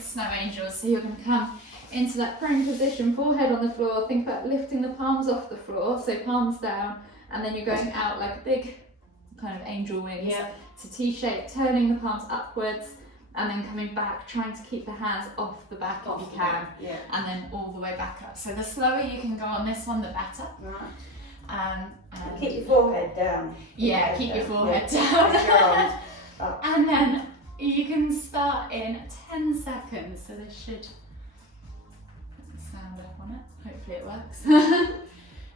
Snow angels. So you're going to come into that prone position, forehead on the floor. Think about lifting the palms off the floor, so palms down, and then you're going out like a big kind of angel wings to T-shape, turning the palms upwards, and then coming back, trying to keep the hands off the back if you can, and then all the way back up. So the slower you can go on this one, the better. Right. Keep your forehead down. Yeah, keep your forehead down. And then you can start in 10 seconds. So this should put the sound up on it. Hopefully it works.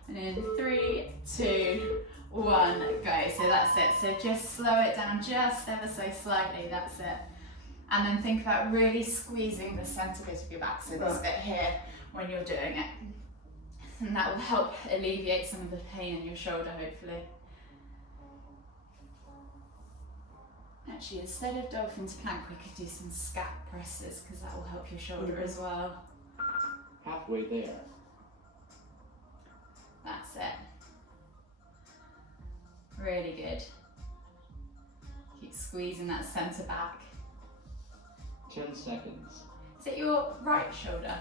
And in 3, 2, 1, go. So that's it. So just slow it down just ever so slightly. That's it. And then think about really squeezing the centre bit of your back. So this bit here when you're doing it. And that will help alleviate some of the pain in your shoulder, hopefully. Actually, instead of dolphin's plank, we could do some scap presses because that will help your shoulder as well. Halfway there. That's it. Really good. Keep squeezing that centre back. 10 seconds. Is it your right shoulder?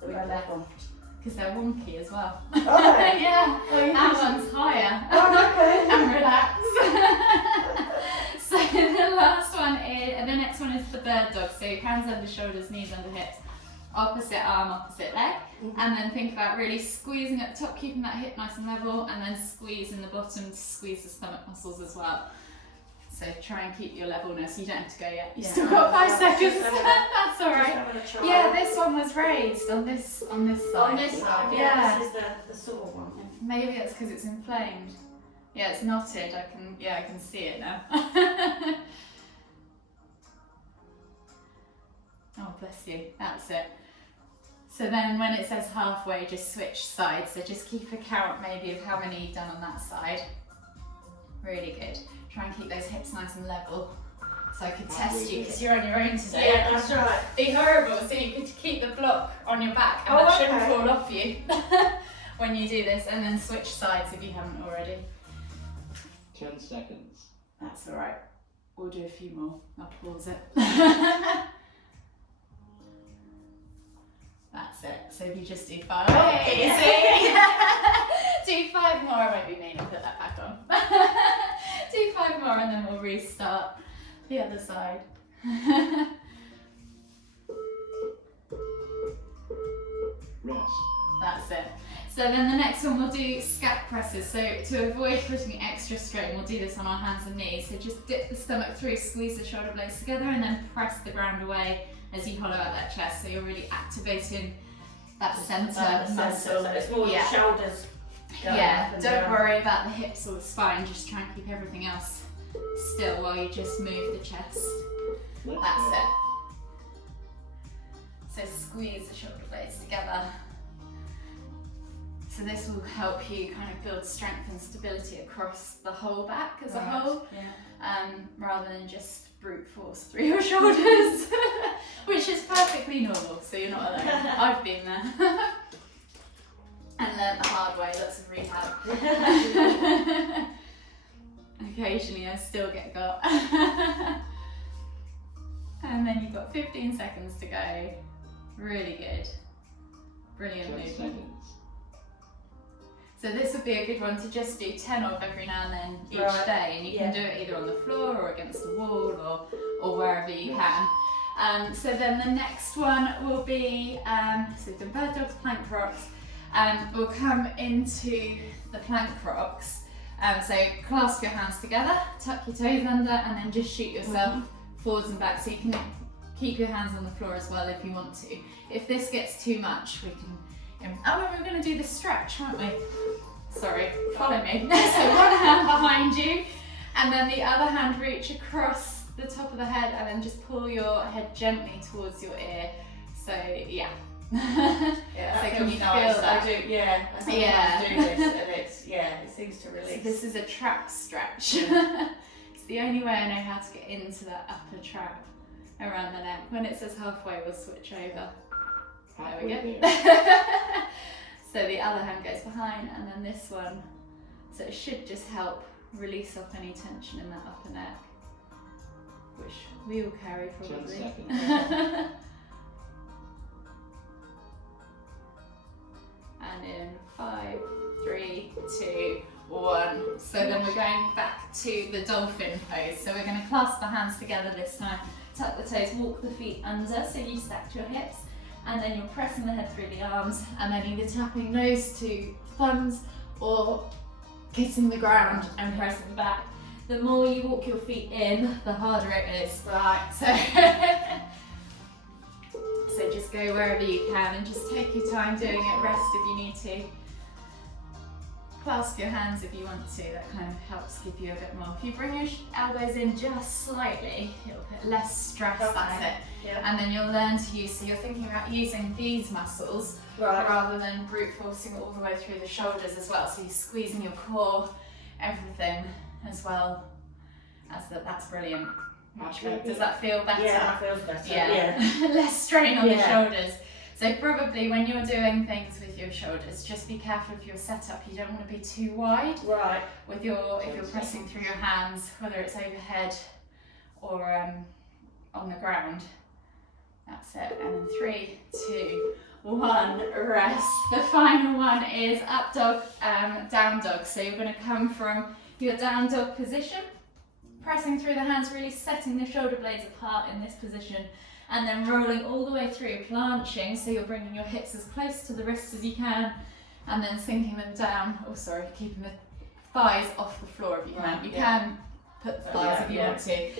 Or left one? Because they're wonky as well. Oh, yeah, that one's higher. Oh, okay. And relax. So the last one is, the next one is the bird dog. So hands under shoulders, knees under hips, opposite arm, opposite leg. And then think about really squeezing at the top, keeping that hip nice and level, and then squeeze in the bottom to squeeze the stomach muscles as well. So try and keep your levelness. You don't have to go yet. You've still got 5 seconds. That's all right. Yeah, this one was raised on this side. On this side, yeah. This is the sore one. Maybe it's because it's inflamed. Yeah, it's knotted. I can see it now. Oh, bless you. That's it. So then when it says halfway, just switch sides. So just keep a count maybe of how many you've done on that side. Really good. Try and keep those hips nice and level. So I could test you because you're on your own today. Yeah, that's right. Be horrible. So you could keep the block on your back and that shouldn't fall off you when you do this. And then switch sides if you haven't already. 10 seconds. That's all right. We'll do a few more. I'll pause it. That's it. So if you just do 5. Easy. Do 5 more. I won't be mean and put that back on. Do 5 more and then we'll restart the other side. Rest. That's it. So then the next one we'll do scap presses. So to avoid putting extra strain, we'll do this on our hands and knees. So just dip the stomach through, squeeze the shoulder blades together and then press the ground away as you hollow out that chest. So you're really activating that centre muscle. So it's more the shoulders. Yeah, don't worry about the hips or the spine, just try and keep everything else still while you just move the chest. That's it. So squeeze the shoulder blades together. So this will help you kind of build strength and stability across the whole back as a whole, rather than just brute force through your shoulders, which is perfectly normal, so you're not alone. I've been there. And learned the hard way, lots of rehab. Occasionally I still get got. And then you've got 15 seconds to go. Really good. Brilliant movement. Seconds. So this would be a good one to just do 10 of every now and then each day, and you can do it either on the floor or against the wall or wherever you can. So then the next one will be, so we've done bird dogs, plank rocks. We'll come into the plank rocks. So clasp your hands together, tuck your toes under, and then just shoot yourself forwards and back. So you can keep your hands on the floor as well if you want to. If this gets too much, we can. We're going to do the stretch, aren't we? Sorry, follow me. So one hand behind you, and then the other hand reach across the top of the head, and then just pull your head gently towards your ear. So yeah. So can you feel that? I do, yeah. I sometimes do this, and it seems to release. So this is a trap stretch. It's the only way I know how to get into that upper trap around the neck. When it says halfway, we'll switch over. There we go. So the other hand goes behind, and then this one. So it should just help release off any tension in that upper neck. which we all carry 10 probably. seconds. And in 5, 3, 2, 1. So then we're going back to the dolphin pose. So we're going to clasp the hands together this time, tuck the toes, walk the feet under, so you stacked your hips, and then you're pressing the head through the arms, and then either tapping nose to thumbs or kissing the ground and pressing back. The more you walk your feet in, the harder it is. Right. So just go wherever you can and just take your time doing it. Rest if you need to. Clasp your hands if you want to. That kind of helps give you a bit more. If you bring your elbows in just slightly, it'll put less stress, that's it. Yeah. And then you'll learn to use, so you're thinking about using these muscles rather than brute forcing all the way through the shoulders as well. So you're squeezing your core, everything as well as that. That's brilliant. Much better. Does that feel better? Yeah, that feels better. Yeah. Less strain on the shoulders. So probably when you're doing things with your shoulders, just be careful of your setup. You don't want to be too wide. Right. With if you're pressing through your hands, whether it's overhead or on the ground. That's it. And then 3, 2, 1, rest. The final one is up dog, down dog. So you're going to come from your down dog position, pressing through the hands, really setting the shoulder blades apart in this position, and then rolling all the way through, planching, so you're bringing your hips as close to the wrists as you can, and then sinking them down, keeping the thighs off the floor if you can. You can put the thighs if you want to,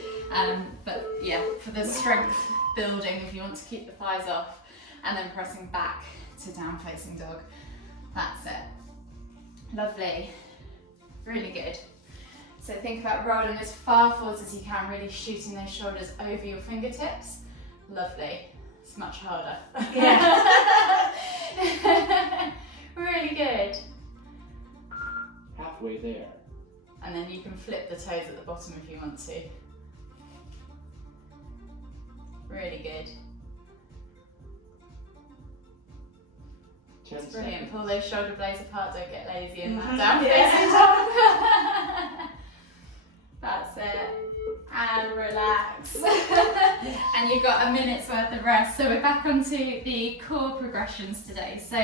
but yeah, for the strength building, if you want to keep the thighs off, and then pressing back to down facing dog. That's it. Lovely. Really good. So think about rolling as far forwards as you can, really shooting those shoulders over your fingertips. Lovely. It's much harder. Yeah. Really good. Halfway there. And then you can flip the toes at the bottom if you want to. Really good. 10 It's brilliant. seconds. Pull those shoulder blades apart, don't get lazy in that Mhm. down facing dog. That's it. And relax. And you've got a minute's worth of rest. So we're back onto the core progressions today. So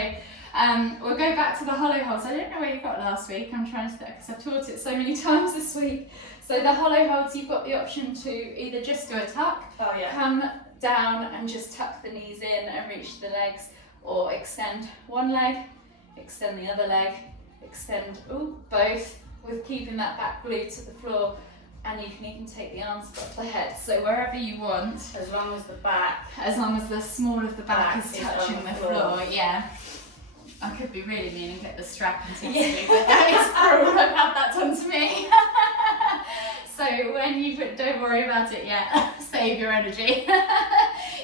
we'll go back to the hollow holds. I don't know where you got last week. I'm trying to think because I've taught it so many times this week. So the hollow holds, you've got the option to either just do a tuck, come down and just tuck the knees in and reach the legs, or extend one leg, extend the other leg, extend both, with keeping that back glute to the floor, and you can even take the arms above the head, so wherever you want, as long as the back, as long as the small of the back is is touching on the the floor. floor. Yeah. I could be really mean and get the strap and teach you, but that is cruel. I've had that done to me. So when you don't worry about it yet, save your energy.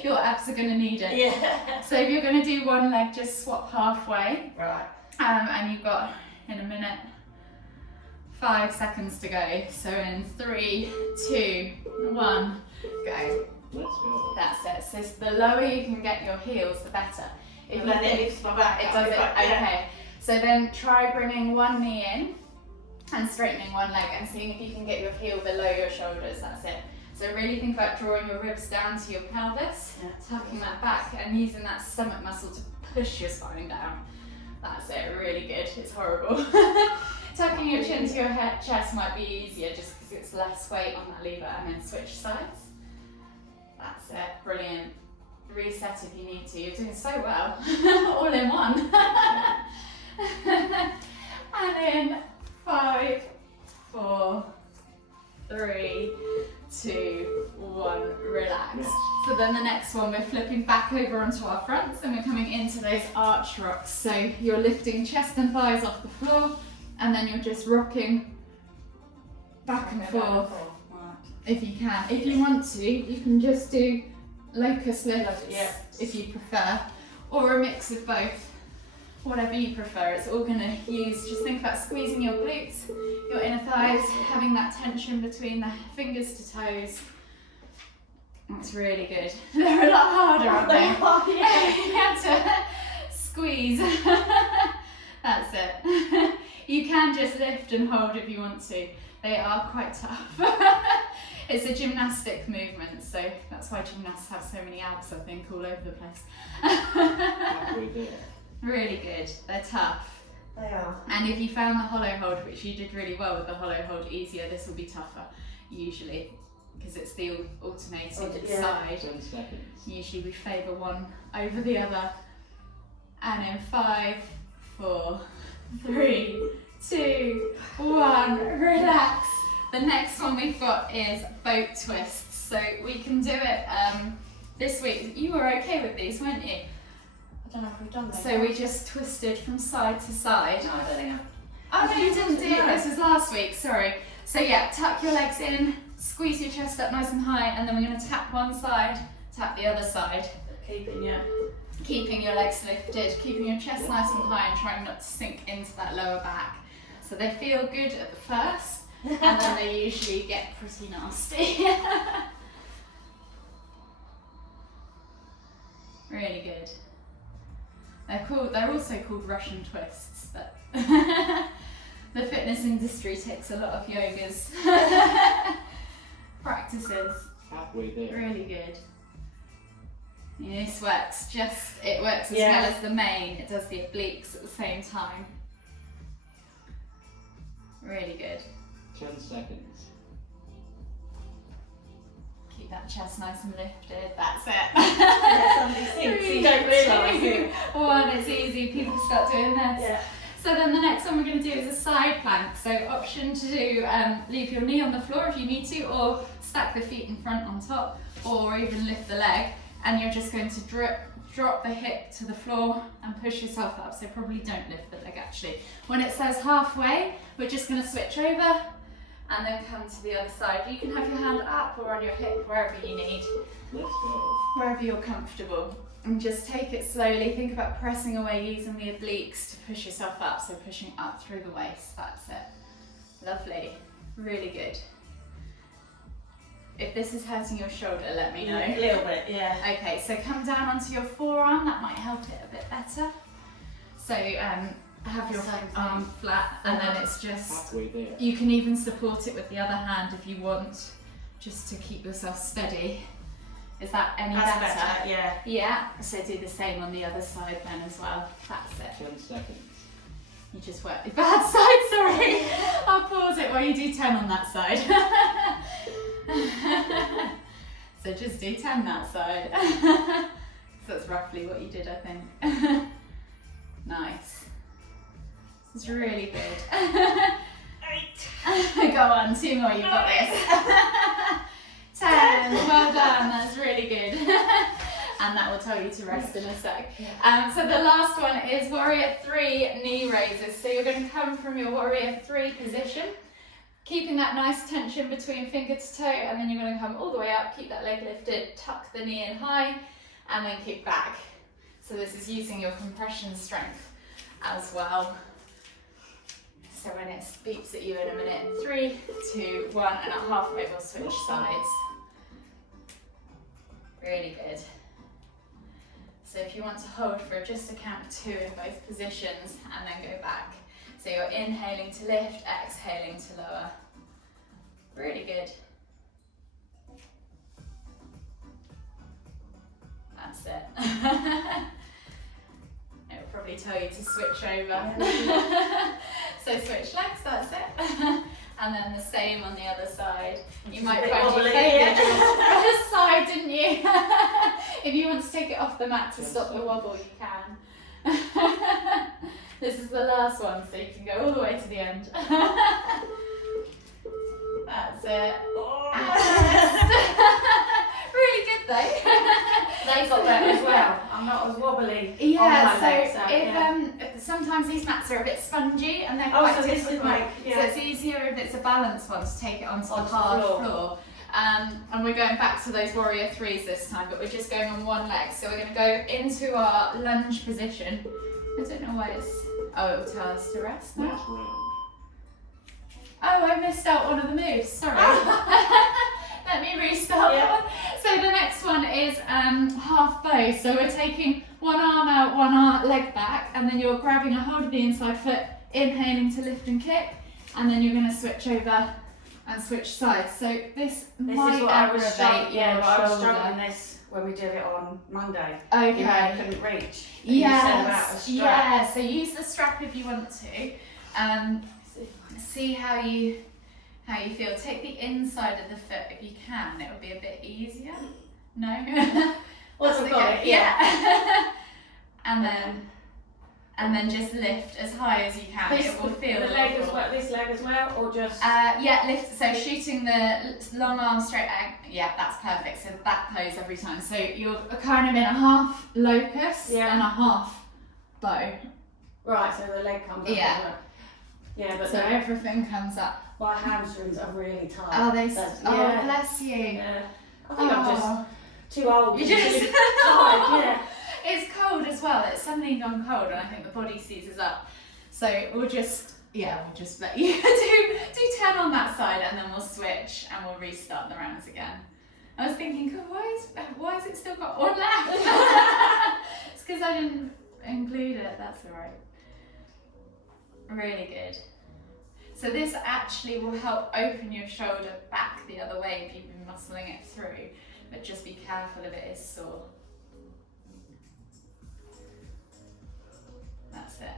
Your abs are going to need it. Yeah. So if you're going to do one leg, just swap halfway. Right. And you've got, in a minute, 5 seconds to go. So in 3, 2, 1, go. Let's go. That's it. So the lower you can get your heels, the better. If And you then it think lifts my back. it does it, okay. So then try bringing one knee in and straightening one leg and seeing if you can get your heel below your shoulders. That's it. So really think about drawing your ribs down to your pelvis, tucking that back and using that stomach muscle to push your spine down. That's it, really good. It's horrible. Tucking your chin to your chest might be easier just because it's less weight on that lever, and then switch sides. That's it, brilliant. Reset if you need to. You're doing so well. All in one. And then 5, 4, 3, 2, 1, relax. Yes. So then the next one, we're flipping back over onto our fronts and we're coming into those arch rocks. So you're lifting chest and thighs off the floor, and then you're just rocking back and forth if you can. If you want to, you can just do locust lifts if you prefer, or a mix of both. Whatever you prefer, it's all going to use, just think about squeezing your glutes, your inner thighs, having that tension between the fingers to toes. That's really good. They're a lot harder, aren't they? You have to squeeze. That's it. You can just lift and hold if you want to. They are quite tough. It's a gymnastic movement, so that's why gymnasts have so many abs, I think, all over the place. Halfway there. Really good. They're tough. They are. And if you found the hollow hold, which you did really well with the hollow hold, easier, this will be tougher, usually, because it's the alternating side. 10 seconds. Usually we favour one over the other. And in 5, 4, 3, 2, 1, relax. The next one we've got is boat twists. So we can do it this week. You were okay with these, weren't you? I don't know if we've done that. So we just twisted from side to side. No, I don't think Oh no, you didn't do it. No. This was last week, sorry. So yeah, tuck your legs in, squeeze your chest up nice and high, and then we're going to tap one side, tap the other side. Keeping your legs lifted, keeping your chest nice and high and trying not to sink into that lower back. So they feel good at the first, and then they usually get pretty nasty. Really good. They're also called Russian twists, but the fitness industry takes a lot of yoga's practices. Halfway there. Really good. This works it works as well as the main. It does the obliques at the same time. Really good. 10 seconds. Keep that chest nice and lifted. That's it. Somebody thinks Three, you don't realise two, it. 1. It's easy. People start doing this. Yeah. So then the next one we're going to do is a side plank. So option to do leave your knee on the floor if you need to, or stack the feet in front on top, or even lift the leg. And you're just going to drop the hip to the floor and push yourself up. So probably don't lift the leg actually. When it says halfway, we're just going to switch over and then come to the other side. You can have your hand up or on your hip, wherever you need, Let's go. wherever you're comfortable. And just take it slowly. Think about pressing away using the obliques to push yourself up. So pushing up through the waist, that's it. Lovely, really good. If this is hurting your shoulder, let me know. A little bit, yeah. Okay, so come down onto your forearm, that might help it a bit better. So have your arm flat, and then it's just, Halfway there. you can even support it with the other hand if you want, just to keep yourself steady. Is that any That's better? yeah. Yeah, so do the same on the other side then as well. That's it. 10 seconds. You just work the bad side, sorry. I'll pause it while you do 10 on that side. So just do 10 that side. So that's roughly what you did, I think. Nice. This is really good. 8. Go on, 2 more, you've got this. 10, well done, that's really good. And that will tell you to rest in a sec. So the last one is Warrior 3 knee raises. So you're going to come from your Warrior 3 position, keeping that nice tension between finger to toe, and then you're going to come all the way up, keep that leg lifted, tuck the knee in high, and then kick back. So this is using your compression strength as well. So when it beeps at you in a minute, 3, 2, 1, and at halfway we'll switch sides. Really good. So if you want to hold for just a count of 2 in both positions and then go back. So you're inhaling to lift, exhaling to lower. Really good. That's it. It will probably tell you to switch over. So switch legs, that's it. And then the same on the other side. You might find you favoured your other side, didn't you? If you want to take it off the mat to stop the wobble, you can. This is the last one, so you can go all the way to the end. That's it. Really good though. They got that as well. I'm not as wobbly. Yeah, on my so legs, if sometimes these mats are a bit spongy and they're Oh, quite so this is difficult. like, So it's easier if it's a balanced one to take it onto the Onto the hard floor. floor. And we're going back to those Warrior 3s this time, but we're just going on one leg. So we're going to go into our lunge position. I don't know why it's... Oh, it will tell us to rest now. Last round. Oh, I missed out one of the moves, sorry. Let me restart that one. So the next one is half bow. So we're taking one arm out, one arm, leg back, and then you're grabbing a hold of the inside foot, inhaling to lift and kick, and then you're going to switch over and switch sides. So this This might is what I was aggravate your I was shoulder. struggling this when we did it on Monday. Okay. You know, I couldn't reach. And you said about the Yes. strap. Yeah. So use the strap if you want to. See how you feel. Take the inside of the foot if you can. It will be a bit easier. No. Once I've got it, yeah. and then just lift as high as you can. This, it will feel the leg as awful. well, this leg as well, or just? Yeah, lift. So shooting the long arm straight out. Yeah, that's perfect. So that pose every time. So you're kind of in a half locust and a half bow. Right. So the leg comes up. Yeah. As well. Yeah, but So everything comes up. my hamstrings are really tight. Oh, yeah. bless you. Yeah. I think I'm just too old. You're just really tired. Yeah. It's cold as well. It's suddenly gone cold, and I think the body seizes up. So we'll just let you do 10 on that side, and then we'll switch and we'll restart the rounds again. I was thinking, God, why has it still got one left? It's because I didn't include it. That's all right. Really good. So this actually will help open your shoulder back the other way if you've been muscling it through, but just be careful if it is sore. That's it.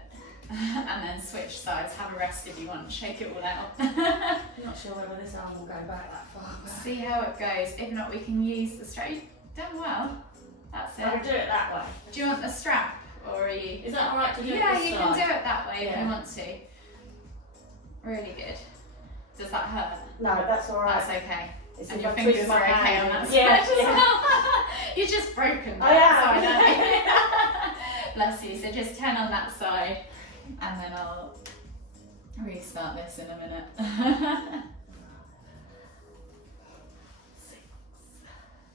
And then switch sides, have a rest if you want, shake it all out. I'm not sure whether this arm will go back that far. See how it goes. If not, we can use the strap. You've done well. That's I'll it. do it that way. Do you want the strap, or are you? Is that alright to do it Yeah, this you side? can do it that way if Yeah. you want to. Really good. Does that hurt? No, that's alright. That's okay. It's And if your I fingers twist are my okay hand. on that Yeah, side as yeah. well. You're just broken. I am. Side, aren't you? Bless you. So just 10 on that side, and then I'll restart this in a minute.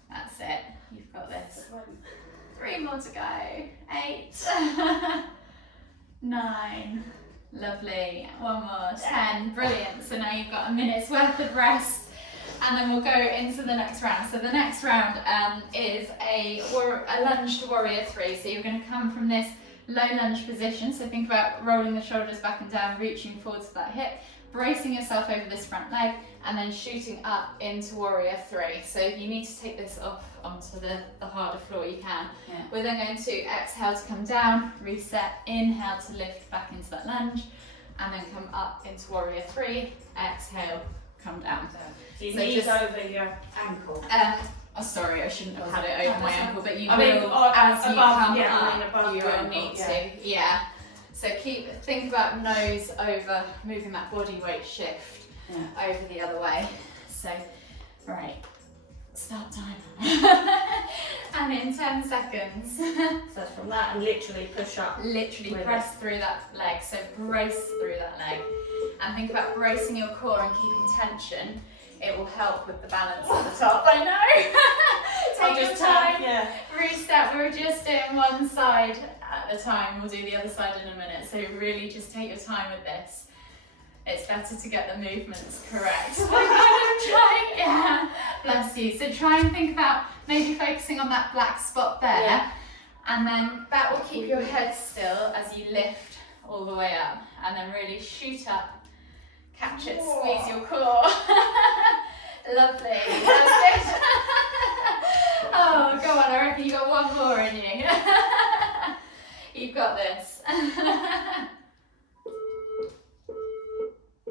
That's it. You've got this. 3 more to go. 8. 9. Lovely. 1 more. 10. Brilliant. So now you've got a minute's worth of rest, and then we'll go into the next round. So the next round is a lunge to warrior 3. So you're going to come from this low lunge position. So think about rolling the shoulders back and down, reaching forward to that hip, bracing yourself over this front leg, and then shooting up into warrior 3. So if you need to take this off onto the harder floor, you can. Yeah. We're then going to exhale to come down, reset, inhale to lift back into that lunge, and then come up into warrior 3, exhale, come down. So your So knees just- over your ankle. Oh, sorry, I shouldn't have had it over my ankle, but you I will, mean, as you above, come yeah, I up, mean above you your will ankle, need yeah. to, yeah. So think about nose over, moving that body weight shift over the other way. So, right, start time. And in 10 seconds, So from that and literally push up. literally With press through that leg, so brace through that leg. And think about bracing your core and keeping tension. It will help with the balance at the top. I know! Take your time. Yeah. Reset. We're just doing one side at a time. We'll do the other side in a minute. So really just take your time with this. It's better to get the movements correct. Yeah. Bless you. So try and think about maybe focusing on that black spot there. Yeah. And then that will keep your head still as you lift all the way up. And then really shoot up. Catch it, squeeze your core. Lovely. That's good. Oh, go on. I reckon you got 1 more in you. You've got this.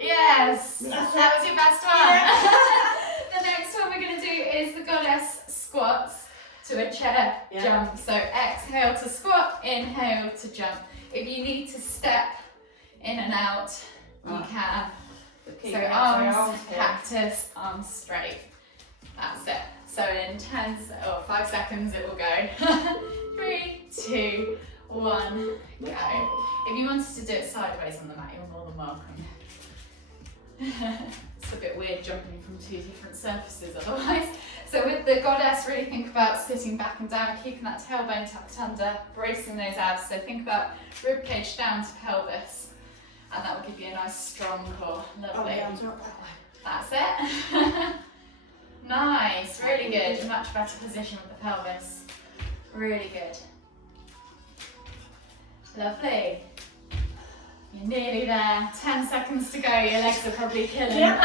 Yes. That was your best one. The next one we're going to do is the goddess squats to a chair jump. So exhale to squat, inhale to jump. If you need to step in and out, you can. So arms, cactus, arms straight. That's it. So in 5 seconds it will go. 3, 2, 1, go. If you wanted to do it sideways on the mat, you're more than welcome. It's a bit weird jumping from 2 different surfaces otherwise. So with the goddess, really think about sitting back and down, keeping that tailbone tucked under, bracing those abs. So think about ribcage down to pelvis. And that will give you a nice strong core. Lovely. Oh, yeah, I'm not that way. That's it. Nice, really good. Much better position with the pelvis. Really good. Lovely. You're nearly there. 10 seconds to go. Your legs are probably killing. Yeah.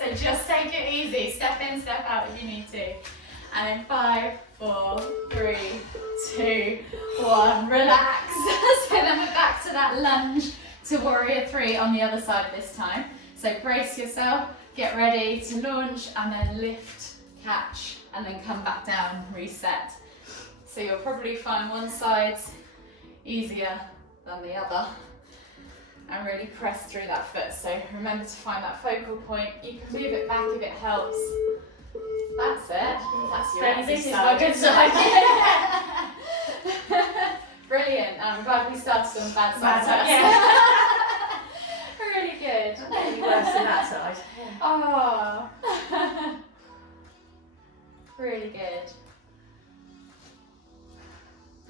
So just take it easy. Step in, step out if you need to. And in 5, 4, 3, 2, 1. Relax. So then we're back to that lunge to warrior 3 on the other side this time. So brace yourself, get ready to launch, and then lift, catch, and then come back down, reset. So you'll probably find one side's easier than the other. And really press through that foot. So remember to find that focal point. You can move it back if it helps. That's it. That's your This is exercise. my good side. Brilliant. I'm glad we started on the bad side. Really good. Maybe worse than that side. Oh. Really good.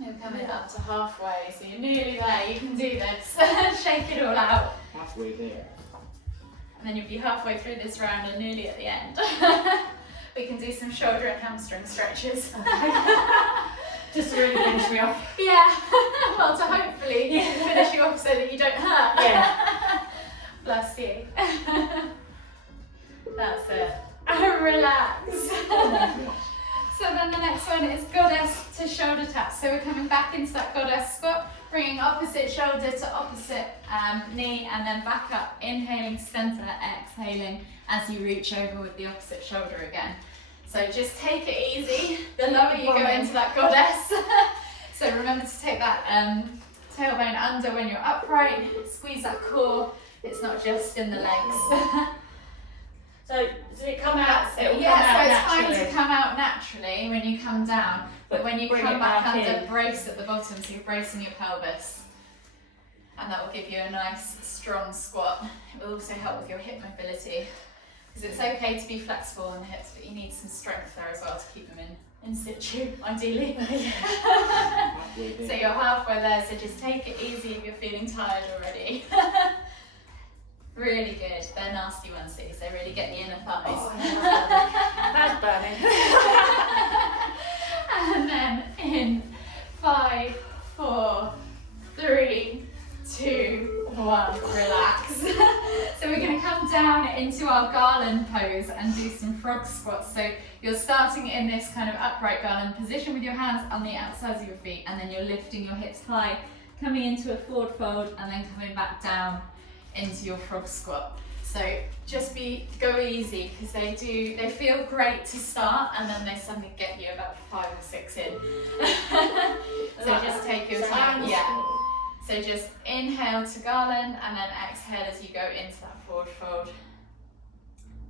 You're coming up to halfway, so you're nearly there. You can do this. Shake it all out. Halfway there. And then you'll be halfway through this round and nearly at the end. We can do some shoulder and hamstring stretches. Just to really finish me off. Yeah, well, to hopefully finish you off so that you don't hurt. Yeah. Bless you. That's it. Relax. So then the next one is goddess to shoulder tap. So we're coming back into that goddess squat, bringing opposite shoulder to opposite knee, and then back up, inhaling center, exhaling as you reach over with the opposite shoulder again. So just take it easy. The lower you go into that goddess. So remember to take that tailbone under when you're upright, squeeze that core. It's not just in the legs. So does it come out? So it's fine to come out naturally when you come down, but when you come back under, brace at the bottom, so you're bracing your pelvis. And that will give you a nice strong squat. It will also help with your hip mobility, because it's okay to be flexible on the hips, but you need some strength there as well to keep them in situ, ideally. So you're halfway there, so just take it easy if you're feeling tired already. Really good. They're nasty ones, see, so really get the inner thighs. Oh, that's burning. And then in 5, 4, 3, 2, 1, relax. So we're going to come down into our garland pose and do some frog squats. So you're starting in this kind of upright garland position with your hands on the outsides of your feet, and then you're lifting your hips high, coming into a forward fold, and then coming back down into your frog squat. So just go easy, because they feel great to start, and then they suddenly get you about 5 or 6 in. So just take your time. Yeah. So just inhale to garland, and then exhale as you go into that forward fold.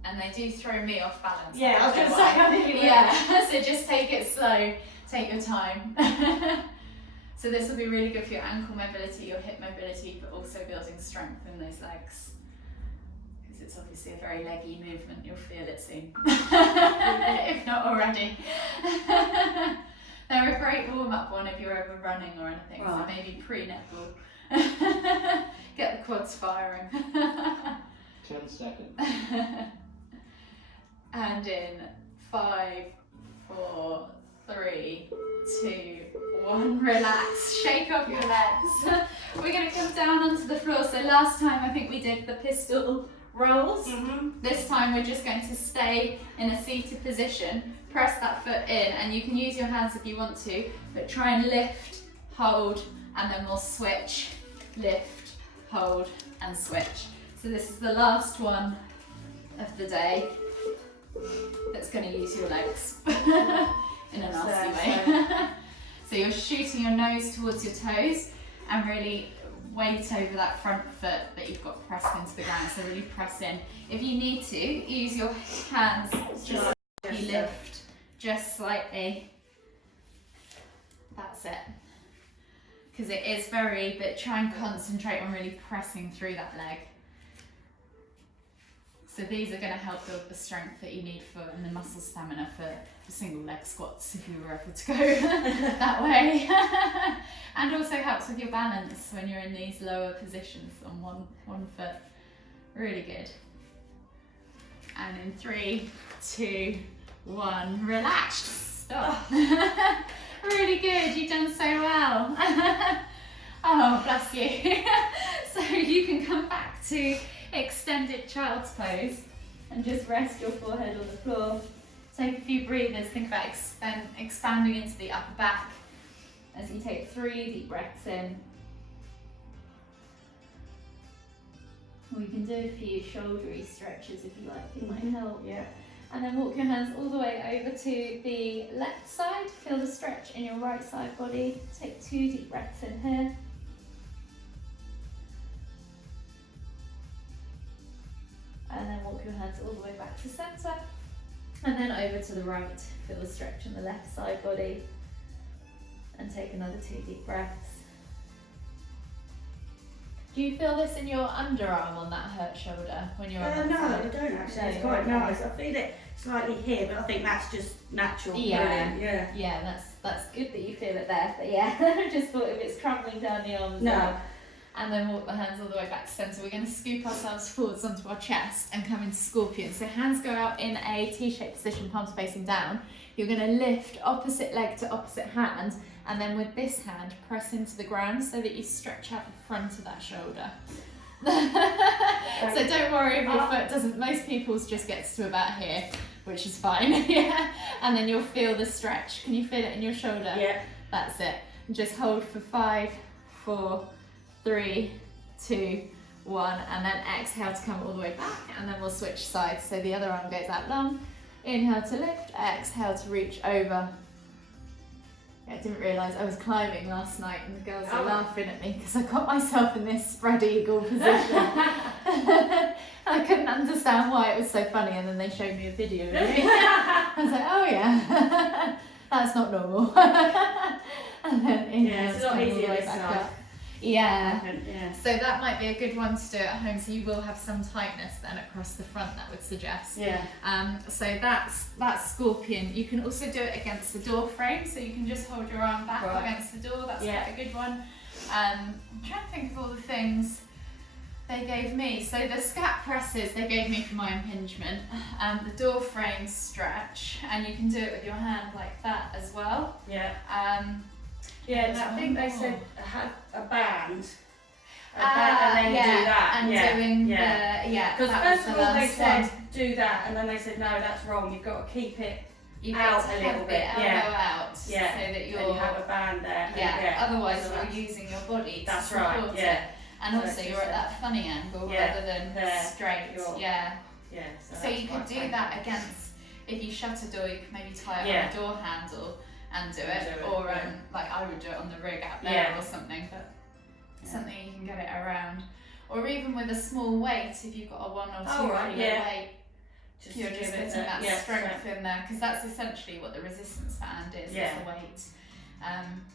And they do throw me off balance. Yeah, I was going to say, I think yeah. So just take it slow, take your time. So this will be really good for your ankle mobility, your hip mobility, but also building strength in those legs. Because it's obviously a very leggy movement, you'll feel it soon. If not already. They're a great warm-up one if you're ever running or anything, right. So maybe pre-netball. Get the quads firing. 10 seconds. And in 5, 4, 3, 2, 1, relax, shake off your legs. We're going to come down onto the floor. So last time I think we did the pistol rolls. This time we're just going to stay in a seated position, press that foot in, and you can use your hands if you want to, but try and lift, hold, and then we'll switch, lift, hold, and switch. So this is the last one of the day that's going to use your legs in a nasty way. So you're shooting your nose towards your toes and really weight over that front foot that you've got pressed into the ground, so really press in. If you need to, use your hands just you lift just slightly. That's it. Because it is but try and concentrate on really pressing through that leg. So these are going to help build the strength that you need and the muscle stamina for single leg squats if you were able to go that way. And also helps with your balance when you're in these lower positions on one foot. Really good. And in 3, 2, 1, relax. Stop. Really good. You've done so well. Oh, bless you. So you can come back to extended child's pose. and just rest your forehead on the floor. Take a few breathers, think about expanding into the upper back as you take 3 deep breaths in. Or you can do a few shouldery stretches if you like, it might help. Yeah. And then walk your hands all the way over to the left side. Feel the stretch in your right side body. Take 2 deep breaths in here. And then walk your hands all the way back to center. And then over to the right. Feel the stretch in the left side body. And take another 2 deep breaths. Do you feel this in your underarm on that hurt shoulder when you're on that No, side? I don't actually. No, It's quite nice. I feel it slightly here, but I think that's just natural. Yeah. Yeah. Yeah, that's good that you feel it there. But yeah, I just thought if it's crumbling down the arm as well. And then walk the hands all the way back to centre. We're going to scoop ourselves forwards onto our chest and come into scorpion. So hands go out in a T-shaped position, palms facing down. You're going to lift opposite leg to opposite hand, and then with this hand press into the ground so that you stretch out the front of that shoulder. So don't worry if your foot doesn't, most people's just gets to about here, which is fine. Yeah. And then you'll feel the stretch. Can you feel it in your shoulder? Yeah. That's it. And just hold for 5, 4, 3, 2, 1, and then exhale to come all the way back, and then we'll switch sides. So the other arm goes out long. Inhale to lift, exhale to reach over. I didn't realise I was climbing last night and the girls were laughing at me because I got myself in this spread eagle position. I couldn't understand why it was so funny, and then they showed me a video of it. I was like, oh yeah, that's not normal. And then inhale it's to not come all easy the way this back side. up. Yeah. Yeah. So that might be a good one to do at home. So you will have some tightness then across the front, that would suggest. Yeah. So that's scorpion. You can also do it against the door frame. So you can just hold your arm back against the door. That's quite a good one. I'm trying to think of all the things they gave me. So the scat presses they gave me for my impingement, and the door frame stretch, and you can do it with your hand like that as well. Yeah. Yeah, and I think they said have a band. And then do that. And doing the Because that first was of the all they last said one. do that, and then they said no, that's wrong. You've got to keep it You've out got to a little have bit. the elbow out, so that you're and you have a band there. otherwise So you're using your body to that's support right. it. Yeah. And So also it's you're at that funny angle rather than straight. Yeah. So you could do that against, if you shut a door, you could maybe tie it on a door handle and do it, or like I would do it on the rig out there or something, but something you can get it around. Or even with a small weight, if you've got a 1 or 2 kilo weight, you're just putting that strength in there, because that's essentially what the resistance band is the weight.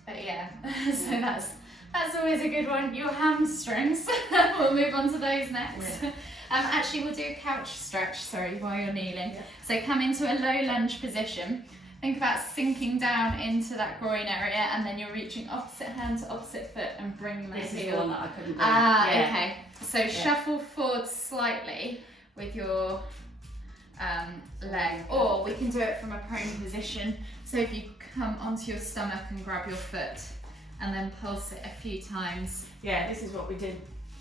But yeah, so that's always a good one. Your hamstrings, we'll move on to those next. Actually, we'll do a couch stretch, while you're kneeling. So come into a low lunge position. Think about sinking down into that groin area, and then you're reaching opposite hand to opposite foot and bringing that heel. This is one that I couldn't do. Okay. So shuffle forward slightly with your leg, or we can do it from a prone position. So if you come onto your stomach and grab your foot, and then pulse it a few times. Yeah, this is what we did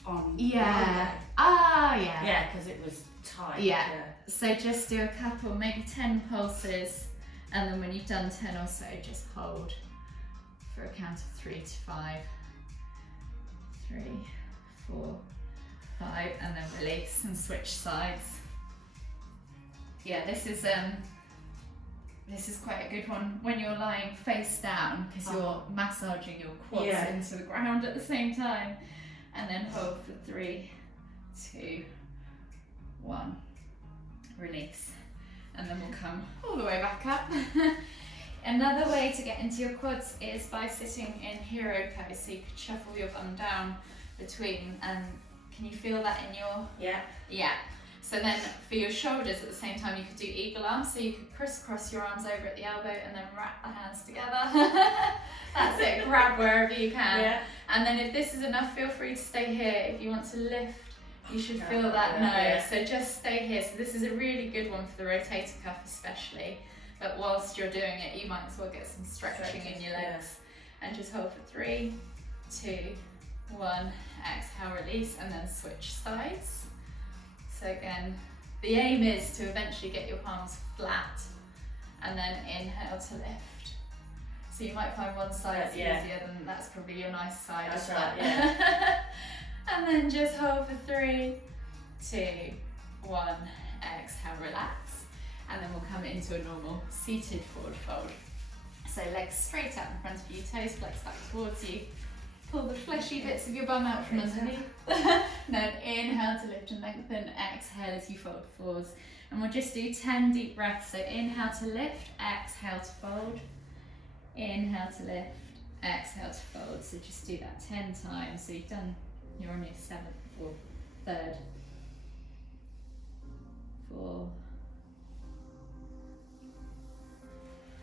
on. Yeah, because it was tight. Yeah. So just do a couple, maybe 10 pulses. And then when you've done 10 or so, just hold for a count of 3 to 5. 3, 4, 5, and then release and switch sides. Yeah, this is quite a good one when you're lying face down, because you're massaging your quads into the ground at the same time. And then hold for 3, 2, 1, release. And then we'll come all the way back up. Another way to get into your quads is by sitting in hero pose. So you could shuffle your bum down between, and can you feel that in your... Yeah. So then for your shoulders at the same time, you could do eagle arms. So you could crisscross your arms over at the elbow and then wrap the hands together. That's it, grab wherever you can. Yeah. And then if this is enough, feel free to stay here. If you want to lift, you should feel that nose, so just stay here. So this is a really good one for the rotator cuff especially, but whilst you're doing it, you might as well get some stretching in your legs. And just hold for 3, 2, 1, exhale, release, and then switch sides. So again, The aim is to eventually get your palms flat and then inhale to lift. So you might find one side's easier than that's probably your nice side. That's right, yeah. And then just hold for 3, 2, 1, exhale, relax. And then we'll come into a normal seated forward fold. So legs straight out in front of you, toes flexed back towards you. Pull the fleshy bits of your bum out from underneath. Then inhale to lift and lengthen, exhale as you fold forwards. And we'll just do 10 deep breaths. So inhale to lift, exhale to fold. Inhale to lift, exhale to fold. So just do that 10 times. So you've done, you're on your 7th or 3rd, 4,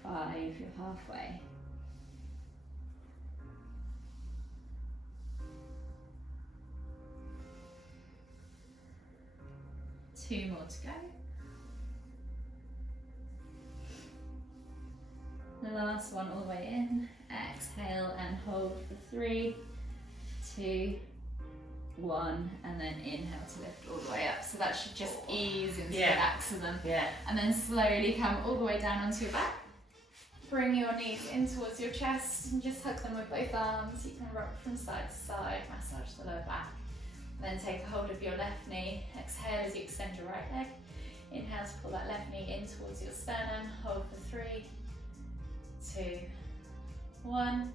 5, you're halfway. 2 more to go. The last one all the way in. Exhale and hold for 3, 2, 1, and then inhale to lift all the way up. So that should just ease into the backs of them. Yeah. And then slowly come all the way down onto your back. Bring your knees in towards your chest and just hug them with both arms. You can rock from side to side, massage the lower back. Then take a hold of your left knee. Exhale as you extend your right leg. Inhale to pull that left knee in towards your sternum. Hold for 3, 2, 1.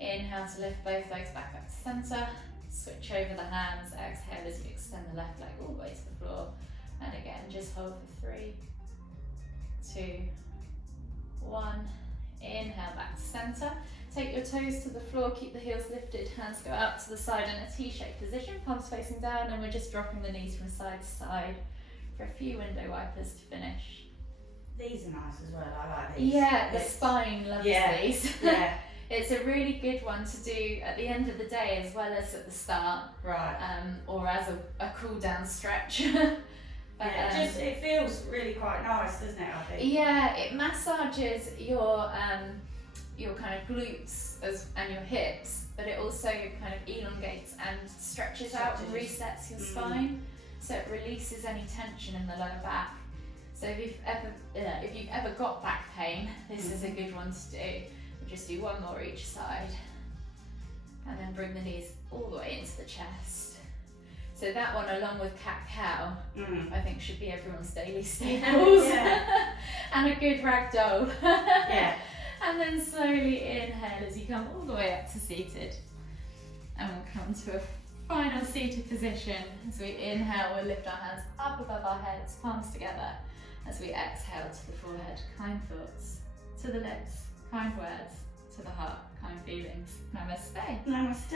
Inhale to lift both legs back up to center. Switch over the hands. Exhale as you extend the left leg all the way to the floor. And again, just hold for 3, 2, 1. Inhale back to center. Take your toes to the floor, keep the heels lifted, hands go out to the side in a T-shaped position, palms facing down, and we're just dropping the knees from side to side for a few window wipers to finish. These are nice as well, I like these. Yeah, the spine loves these. Yeah. It's a really good one to do at the end of the day as well as at the start. Right. Or as a cool down stretch. But, it feels really quite nice, doesn't it, I think? Yeah, it massages your kind of glutes and your hips, but it also kind of elongates and stretches out and resets your spine, so it releases any tension in the lower back. So if you've ever got back pain, this is a good one to do. We'll just do 1 more each side, and then bring the knees all the way into the chest. So that one, along with cat-cow, I think should be everyone's daily staples. And a good ragdoll. And then slowly inhale as you come all the way up to seated. And we'll come to a final seated position. As we inhale, we'll lift our hands up above our heads, palms together. As we exhale to the forehead, kind thoughts. To the lips, kind words. To the heart, kind feelings. Namaste. Namaste.